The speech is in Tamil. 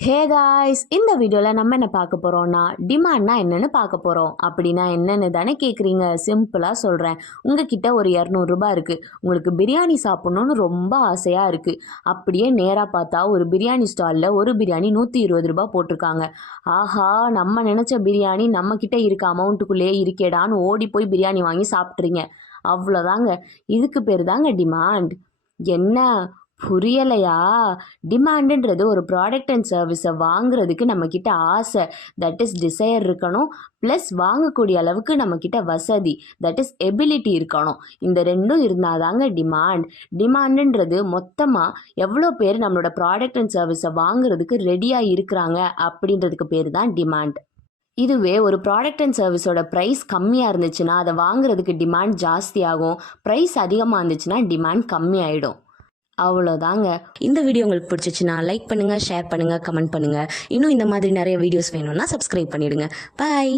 ஹே காய்ஸ், இந்த வீடியோவில் நம்ம என்ன பார்க்க போகிறோம்னா டிமாண்ட்னா என்னென்னு பார்க்க போகிறோம். அப்படின்னா என்னென்னு தானே கேட்குறீங்க. சிம்பிளாக சொல்கிறேன். உங்ககிட்ட ஒரு 200 ரூபாய் இருக்குது. உங்களுக்கு பிரியாணி சாப்பிட்ணுன்னு ரொம்ப ஆசையாக இருக்குது. அப்படியே நேராக பார்த்தா ஒரு பிரியாணி ஸ்டாலில் ஒரு பிரியாணி 120 ரூபாய் போட்டிருக்காங்க. ஆஹா, நம்ம நினச்ச பிரியாணி நம்மக்கிட்ட இருக்க அமௌண்ட்டுக்குள்ளேயே இருக்கேடான்னு ஓடி போய் பிரியாணி வாங்கி சாப்பிட்றீங்க. அவ்வளோதாங்க. இதுக்கு பேர் தாங்க டிமாண்ட். என்ன புரியலையா? டிமாண்டுன்றது ஒரு ப்ராடக்ட் அண்ட் சர்வீஸை வாங்குறதுக்கு நம்மக்கிட்ட ஆசை, தட் இஸ் டிசையர் இருக்கணும். ப்ளஸ் வாங்கக்கூடிய அளவுக்கு நம்மக்கிட்ட வசதி, தட் இஸ் எபிலிட்டி இருக்கணும். இந்த ரெண்டும் இருந்தால் தாங்க டிமாண்ட். டிமாண்டுன்றது மொத்தமாக எவ்வளோ பேர் நம்மளோட ப்ராடக்ட் அண்ட் சர்வீஸை வாங்குறதுக்கு ரெடியாக இருக்கிறாங்க அப்படின்றதுக்கு பேர் தான் டிமாண்ட். இதுவே ஒரு ப்ராடக்ட் அண்ட் சர்வீஸோட ப்ரைஸ் கம்மியாக இருந்துச்சுன்னா அதை வாங்குறதுக்கு டிமாண்ட் ஜாஸ்தியாகும். ப்ரைஸ் அதிகமாக இருந்துச்சுன்னா டிமாண்ட் கம்மியாயிடும். அவ்வளோதாங்க. இந்த வீடியோ உங்களுக்கு பிடிச்சிச்சுன்னா லைக் பண்ணுங்கள், ஷேர் பண்ணுங்கள், கமெண்ட் பண்ணுங்கள். இன்னும் இந்த மாதிரி நிறைய வீடியோஸ் வேணும்னா சப்ஸ்கிரைப் பண்ணிவிடுங்க. பாய்.